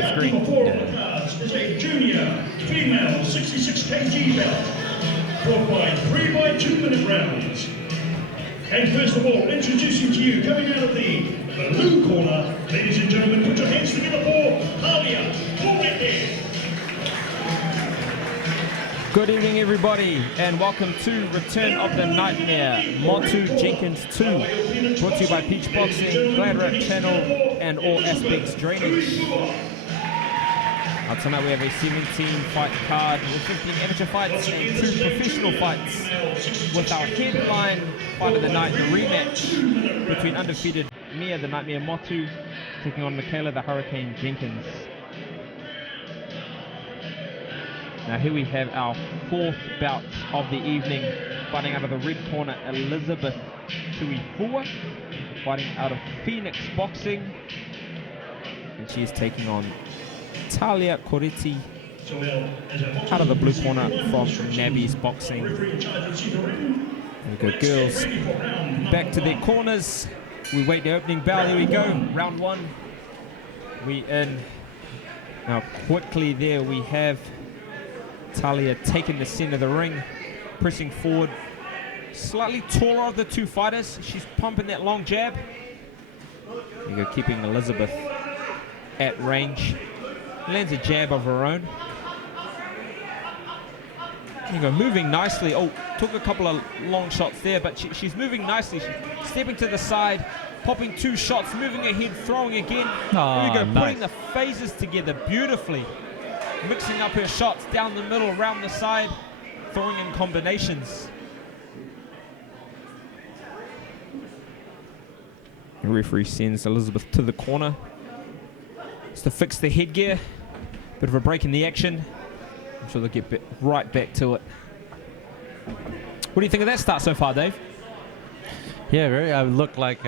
the screen. Cards is a junior female 66 kg belt, fought by 3 by 2 minute rounds. And first of all, introducing to you, coming out of the blue corner, ladies and gentlemen, put your hands together for Talia Korete. Good evening, everybody, and welcome to Return of the NightMea Motu Jenkins 2, brought to you by Peach Boxing, GladrapChannel, and All Aspects Drainage. Tonight we have a 17-fight card with 15 amateur fights and 2 professional fights, with our headline fight of the night, the rematch between undefeated Mia, the NightMea Motu, taking on Michaela, the Hurricane Jenkins. Now here we have our 4th bout of the evening, fighting out of the red corner, Elizabeth Tuifua, fighting out of Phoenix Boxing, and she is taking on Talia Korete out of the blue corner from Nabby's Boxing. There we go, girls back to their corners. We wait the opening bell. Here we go, round 1. We in. Now quickly there we have Talia taking the center of the ring, pressing forward. Slightly taller of the 2 fighters. She's pumping that long jab. There you go, keeping Elizabeth at range. Lands a jab of her own. There you go, moving nicely. Oh, took a couple of long shots there, but she's moving nicely. She's stepping to the side, popping 2 shots, moving ahead, throwing again. There you go, nice. putting the phases together beautifully. Mixing up her shots down the middle, around the side, throwing in combinations. The referee sends Elizabeth to the corner. It's to fix the headgear. Bit of a break in the action. I'm sure they'll get right back to it. What do you think of that start so far, Dave? Yeah, very. It looked like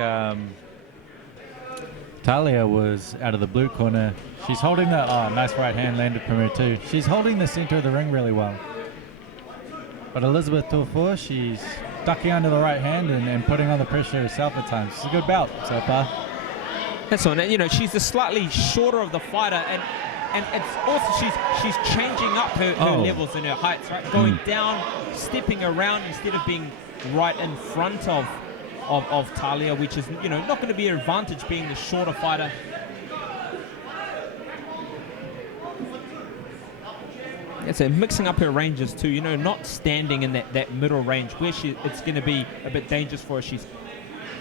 Talia was out of the blue corner. She's holding the nice right hand landed from her too. She's holding the center of the ring really well. But Elizabeth Tuifua, she's ducking under the right hand and putting on the pressure herself at times. It's a good bout so far. That's on. You know, she's the slightly shorter of the fighter, and it's also she's changing up her levels and her heights, right? Going down, stepping around instead of being right in front of Talia, which is, you know, not going to be an advantage being the shorter fighter. It's mixing up her ranges too, you know, not standing in that middle range where it's going to be a bit dangerous for her. She's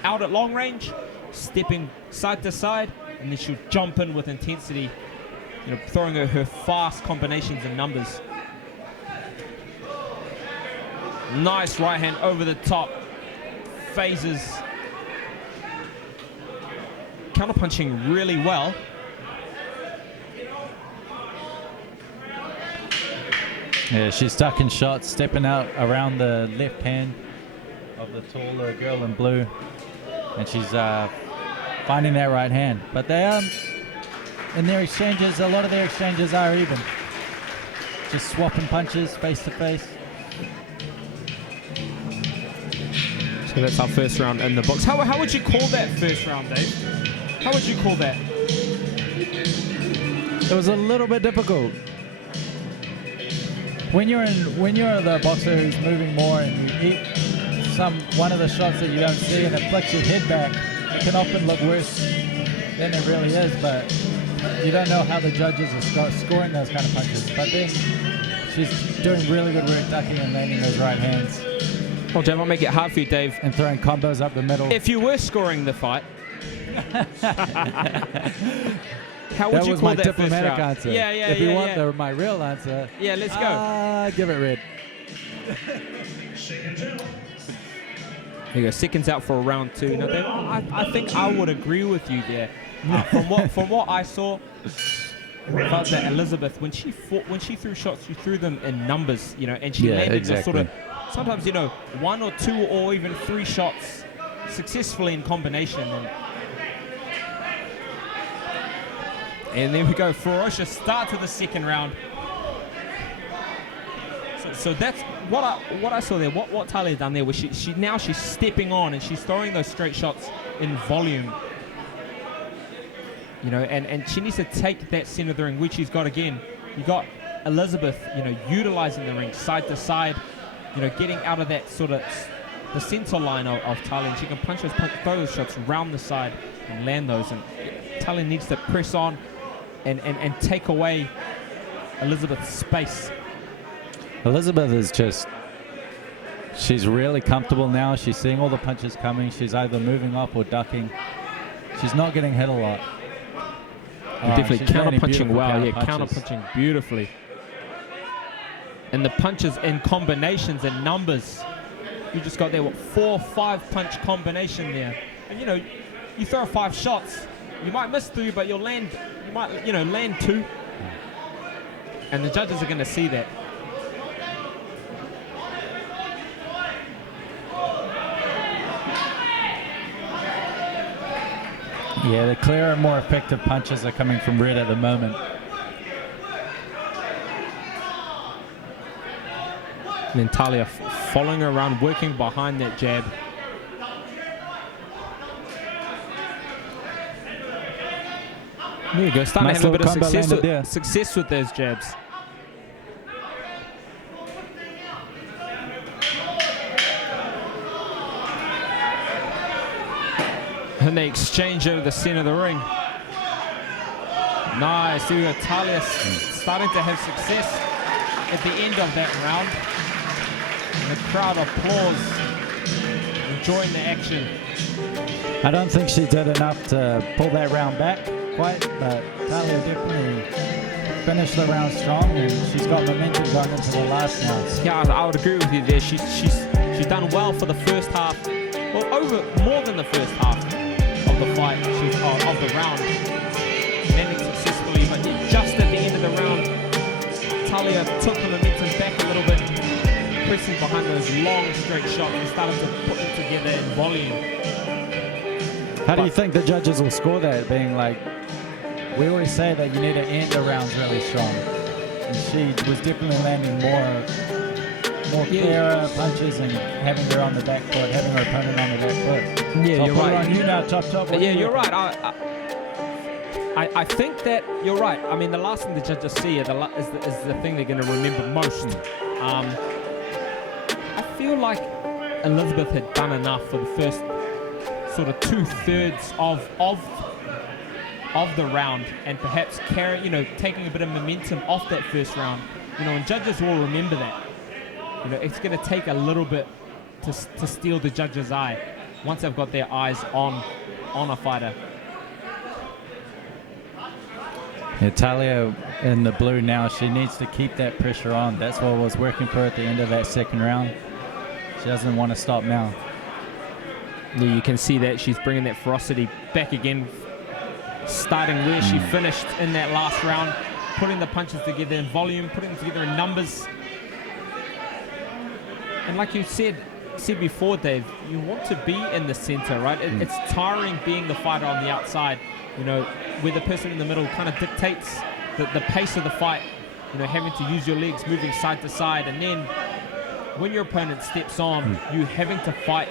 out at long range, stepping side to side, and then she'll jump in with intensity, you know, throwing her fast combinations and numbers. Nice right hand over the top, phases, counter-punching really well. Yeah, she's ducking shots, stepping out around the left hand of the taller girl in blue, and she's finding that right hand. But they in their exchanges, a lot of their exchanges are even. Just swapping punches face to face. So that's our first round in the books. How would you call that first round, Dave? How would you call that? It was a little bit difficult. When you're the boxer who's moving more and you eat one of the shots that you don't see and it flicks your head back, it can often look worse than it really is, but you don't know how the judges are scoring those kind of punches. But then she's doing really good work ducking and landing those right hands. Well, Dave, I'll make it hard for you, Dave. And throwing combos up the middle. If you were scoring the fight, how would you call that first round? That was my diplomatic answer. If you want my real answer, let's go. Give it red. There you go, seconds out for round 2. Now, Dave, I think I would agree with you there. From what I saw, I felt that Elizabeth, when she threw shots, she threw them in numbers, you know, and she landed the sort of, sometimes, you know, 1 or 2 or even 3 shots successfully in combination. And there we go, ferocious start to the second round. So that's what I saw there. What Talia done there was she's stepping on and she's throwing those straight shots in volume. You know, and she needs to take that center of the ring, which she's got again. You got Elizabeth, you know, utilizing the ring side to side, you know, getting out of that sort of the center line of Talia, and she can throw those shots round the side and land those. And Talia needs to press on and take away Elizabeth's space. Elizabeth is just, she's really comfortable now. She's seeing all the punches coming. She's either moving up or ducking. She's not getting hit a lot. Definitely counter-punching well. Yeah, counter-punches. counter-punching beautifully. And the punches in combinations and numbers. You just got there, what, 4 5 punch combination there. And you know, you throw 5 shots, you might miss 3, but you'll land, you might, you know, land 2. And the judges are going to see that. Yeah, the clearer and more effective punches are coming from Red at the moment. And then Talia following her around, working behind that jab. There you go, starting to have a bit of success with those jabs. And they exchange over the center of the ring. Nice, here we go, Talia starting to have success at the end of that round. And the crowd applauds, enjoying the action. I don't think she did enough to pull that round back quite, but Talia definitely finished the round strong, and she's got momentum going into the last now. Yeah, I would agree with you there. She's done well for the first half, well, over more than the first half of the fight, of the round, landing successfully. But just at the end of the round, Talia took the momentum back a little bit, pressing behind those long straight shots and started to put them together in volume. How do you think the judges will score that? Being like, we always say that you need to end the rounds really strong, and she was definitely landing more clearer punches and having her on the back foot, having her opponent on the back foot. Yeah, so you're right. On you now, Chop Chop. Yeah, you're right. I think that you're right. I mean, the last thing the judges see is the thing they're going to remember most. I feel like Elizabeth had done enough for the first sort of 2/3 of the round, and perhaps taking a bit of momentum off that first round. You know, and judges will remember that. You know, it's going to take a little bit to steal the judge's eye once they've got their eyes on a fighter. Yeah, Talia in the blue now, she needs to keep that pressure on. That's what was working for her at the end of that second round. She doesn't want to stop now. Yeah, you can see that she's bringing that ferocity back again, starting where she finished in that last round, putting the punches together in volume, putting them together in numbers. And like you said before, Dave, you want to be in the center, right? It's tiring being the fighter on the outside, you know, where the person in the middle kind of dictates the pace of the fight, you know, having to use your legs, moving side to side, and then when your opponent steps on, you having to fight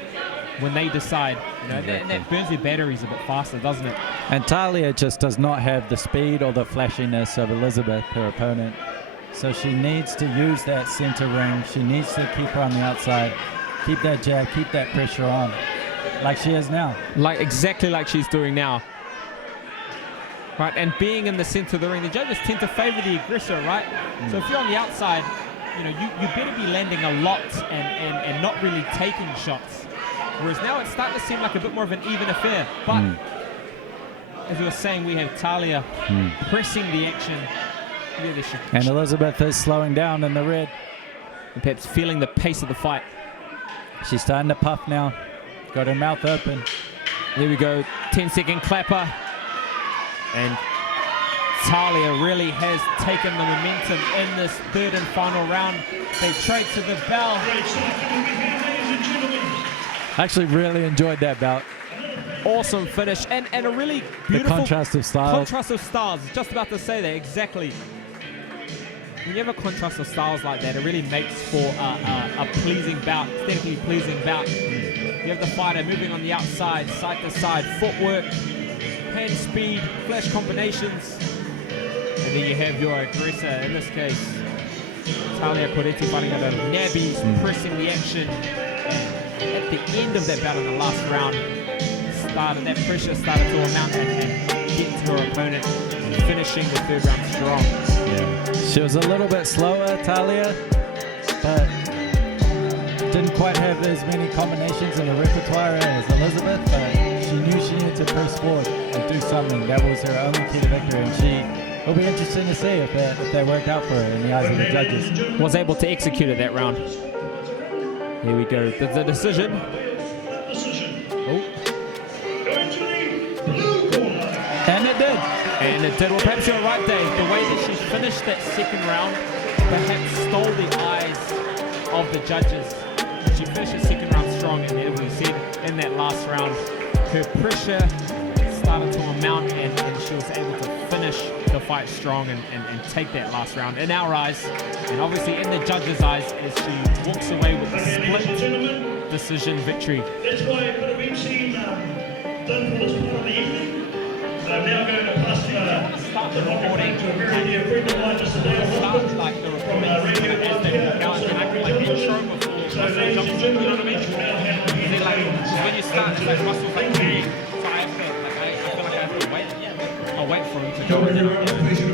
when they decide, you know, and that burns your batteries a bit faster, doesn't it? And Talia just does not have the speed or the flashiness of Elizabeth, her opponent. So she needs to use that center ring. She needs to keep her on the outside, keep that jab, keep that pressure on, like she is now. Exactly like she's doing now. Right, and being in the center of the ring, the judges tend to favor the aggressor, right? So if you're on the outside, you know, you better be landing a lot and not really taking shots. Whereas now it's starting to seem like a bit more of an even affair. But as we were saying, we have Talia pressing the action. And Elizabeth is slowing down in the red. And perhaps feeling the pace of the fight. She's starting to puff now. Got her mouth open. There we go, 10-second clapper. And Talia really has taken the momentum in this third and final round. They trade to the bell. I actually really enjoyed that bout. Awesome finish and a really beautiful contrast of styles. Contrast of styles. Just about to say that, exactly. When you have a contrast of styles like that, it really makes for a pleasing bout, aesthetically pleasing bout. You have the fighter moving on the outside, side to side, footwork, hand speed, flash combinations. And then you have your aggressor, in this case, Talia Korete fighting out of nabbies, pressing the action. And at the end of that bout in the last round, that pressure started to amount and get to her opponent, finishing the third round strong. Yeah. She was a little bit slower, Talia, but didn't quite have as many combinations in the repertoire as Elizabeth, but she knew she needed to press forward and do something. That was her only key to victory, and it'll be interesting to see if that worked out for her in the eyes of the judges. Was able to execute it that round. Here we go. The decision. Oh. And it did. And it did. Well, perhaps you're right, Dave. The way that she finished that second round perhaps stole the eyes of the judges. She finished the second round strong, and as we said in that last round, her pressure started to amount, and she was able to finish the fight strong and take that last round in our eyes, and obviously in the judges' eyes, as she walks away with a split decision victory. That's why it could have been seen done for this part of the evening. I'm now going to pass the recording to a very dear friend of mine, Mr. Dale Hoffman, Like the from recording Radio as they walk out, and I can like intro before Russell jumps in, you know what I mean? Is it like when you start, it's like Russell's like, hey, so I have to, like I feel like I have to wait. I'll wait for him to go.